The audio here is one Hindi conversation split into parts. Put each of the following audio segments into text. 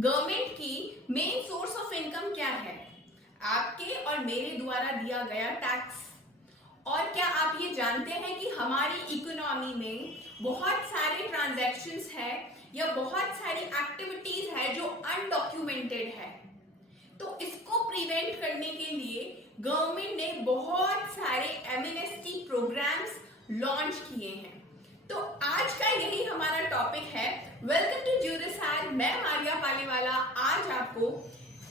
गवर्नमेंट की मेन सोर्स ऑफ इनकम क्या है? आपके और मेरे द्वारा दिया गया टैक्स। और क्या आप ये जानते हैं कि हमारी इकोनॉमी में बहुत सारे ट्रांजैक्शंस है या बहुत सारी एक्टिविटीज है जो अनडॉक्यूमेंटेड है। तो इसको प्रिवेंट करने के लिए गवर्नमेंट ने बहुत सारे एमएनएसटी प्रोग्राम्स लॉन्च किए हैं। तो आज का यही हमारा टॉपिक है। Welcome to Jurisar. मैं मारिया पालीवाला आज आपको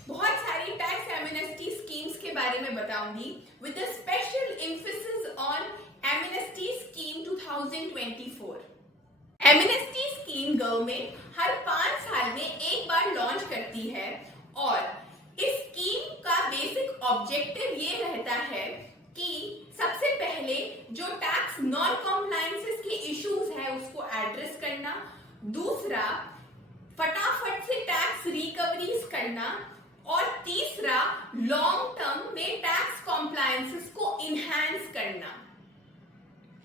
बहुत सारी टैक्स एमएनएसटी स्कीम्स के बारे में बताऊंगी with a special emphasis on MNST scheme 2024। MNST scheme government हर 5 साल में एक बार लॉन्च करती है और इस स्कीम का बेसिक ऑब्जेक्टिव ये रहता है कि सबसे पहले जो टैक्स नॉन कॉम्प्लायंसेस के इश्यूज है उसको एड्रेस करना, दूसरा फटाफट से टैक्स रिकवरीज करना और तीसरा लॉन्ग टर्म में टैक्स कॉम्प्लायंसेस को इनहैंस करना।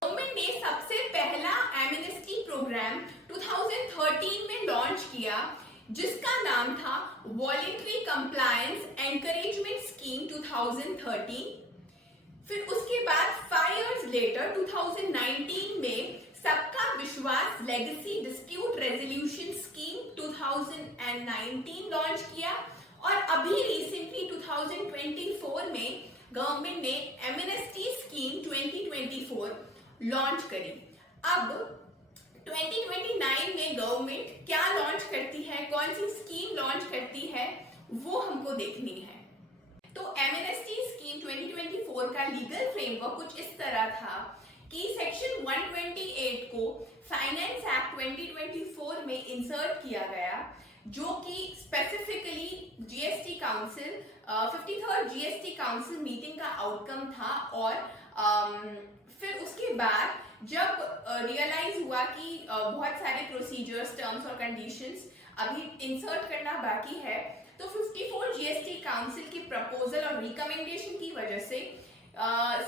गवर्नमेंट ने सबसे पहला एमएनएसटी प्रोग्राम 2013 में लॉन्च किया जिसका नाम था वॉलंटरी कंप्लायंस एनकरेजमेंट स्कीम 2013। फिर उसके बाद 5 years लेटर 2019 में सबका विश्वास legacy dispute resolution scheme 2019 launch किया और अभी रिसेंटली 2024 में गवर्नमेंट ने एमएनएसटी स्कीम 2024 लॉन्च करी। अब 2029 में गवर्नमेंट क्या लॉन्च करती है, कौन सी स्कीम लॉन्च करती है, वो हमको देखनी है। तो एमएनएसटी स्कीम 2024 का लीगल फ्रेमवर्क कुछ इस तरह था कि सेक्शन 128 को फाइनेंस एक्ट 2024 में इंसर्ट किया गया जो कि specifically GST council 53rd GST council meeting का आउटकम था। और फिर उसके बाद जब रियलाइज हुआ कि बहुत सारे प्रोसीजर्स, टर्म्स और कंडीशंस अभी इंसर्ट करना बाकी है, तो 54 जीएसटी काउंसिल की प्रपोजल और रिकमेंडेशन की वजह से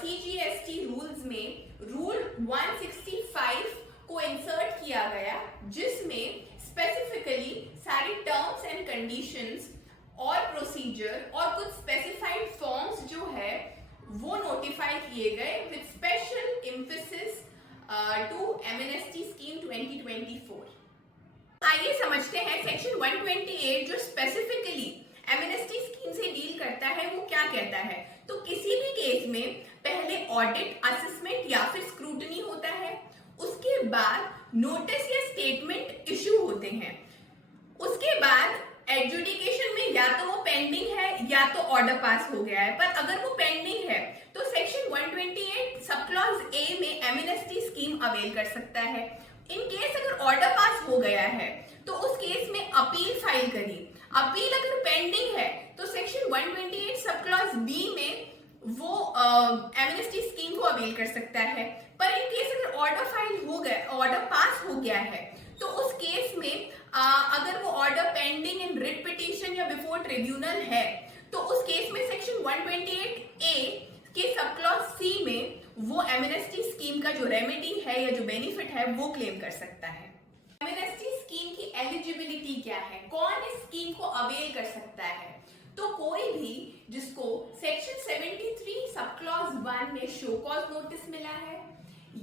सीजीएसटी रूल्स में रूल 165 को इंसर्ट किया गया जिसमें स्पेसिफिकली सारे टर्म्स एंड कंडीशंस और प्रोसीजर और कुछ स्पेसिफाइड फॉर्म्स जो है वो नोटिफाई किए गए with special emphasis to MNST scheme 2024। आइए समझते हैं सेक्शन 128 जो स्पेसिफिकली एमएनएसटी स्कीम से डील करता है वो क्या कहता है। तो किसी भी केस में पहले ऑडिट, असेसमेंट या फिर स्क्रूटनी होता है, उसके बाद नोटिस या स्टेटमेंट इशू होते हैं, उसके बाद एडजुडिकेशन में या तो वो पेंडिंग है या तो ऑर्डर पास हो गया है। पर अगर वो पेंडिंग है तो सेक्शन 128 सब क्लॉज ए में एमएनएसटी स्कीम अवेल कर सकता है। इन केस अगर ऑर्डर पास हो गया है तो उस केस में अपील फाइल करी। अपील अगर पेंडिंग है तो सेक्शन 128 सब क्लॉज बी में वो एमएनएसटी स्कीम को अवेल कर सकता है। पर इन केस अगर ऑर्डर फाइल हो गया, ऑर्डर पास हो गया है, तो उस केस में अगर वो order pending in writ petition या बिफोर ट्रिब्यूनल है तो उस केस में सेक्शन 128 ए के सब क्लॉज सी में वो एमएनएसटी स्कीम का जो रेमेडी है या जो बेनिफिट है वो क्लेम कर सकता है। एमएनएसटी स्कीम की एलिजिबिलिटी क्या है, कौन इस स्कीम को अवेल कर सकता है? तो कोई भी जिसको सेक्शन 73 सब क्लॉज 1 में शो कॉज नोटिस मिला है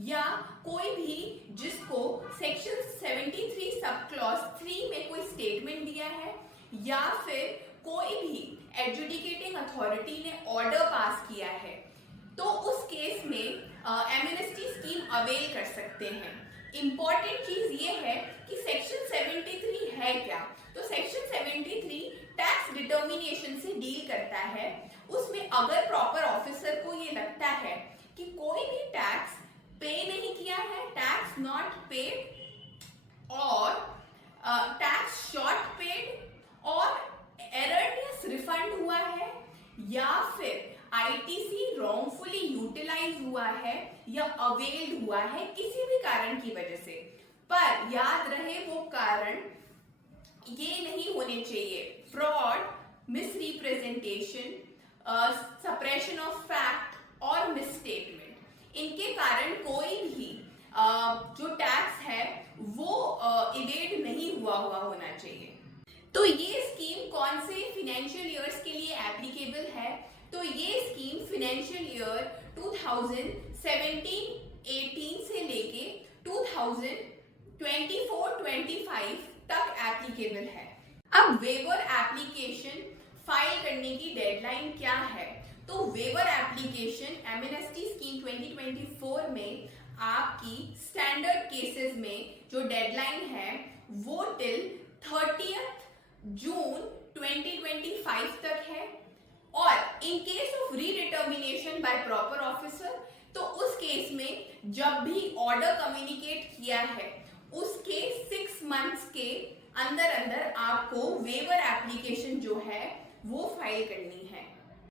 या कोई भी जिसको सेक्शन 73 सब क्लॉज 3 में कोई स्टेटमेंट दिया है या फिर कोई भी एडजुडिकेटिंग अथॉरिटी ने ऑर्डर पास किया है, तो उस केस में एमएनएसटी स्कीम अवेल कर सकते हैं। इंपॉर्टेंट चीज ये है कि सेक्शन 73 है क्या। तो सेक्शन 73 टैक्स डिटर्मिनेशन से डील करता है। उसमें अगर प्रॉपर ऑफिसर को ये लगता है कि कोई भी टैक्स पे नहीं किया है, टैक्स नॉट पेड और टैक्स शॉर्ट पेड और एररनेस रिफंड हुआ है या फिर आईटीसी रॉन्गफुली यूटिलाइज हुआ है या अवेल्ड हुआ है किसी भी कारण की वजह से, पर याद रहे वो कारण ये नहीं होने चाहिए fraud, misrepresentation, suppression of fact और मिसस्टेटमेंट। इनके कारण कोई भी जो टैक्स है वो इवेड नहीं हुआ होना चाहिए। तो ये स्कीम कौन से फिनेंशियल ईयर्स के लिए एप्लीकेबल है? तो ये स्कीम फिनेंशियल ईयर 2017-18 से लेके 2024-25 तक एप्लीकेबल है। अब वेवर एप्लीकेशन फाइल करने की डेडलाइन क्या है? तो वेवर एप्लीकेशन एमएनएसटी स्कीम 2024 में आपकी स्टैंडर्ड केसेस में जो डेडलाइन है वो टिल 30 जून 2025 तक है, और in case of redetermination by proper officer, तो उस केस में जब भी ऑर्डर कम्युनिकेट किया है उसके 6 मंथ्स के अंदर अंदर आपको वेवर एप्लीकेशन जो है वो फाइल करनी है।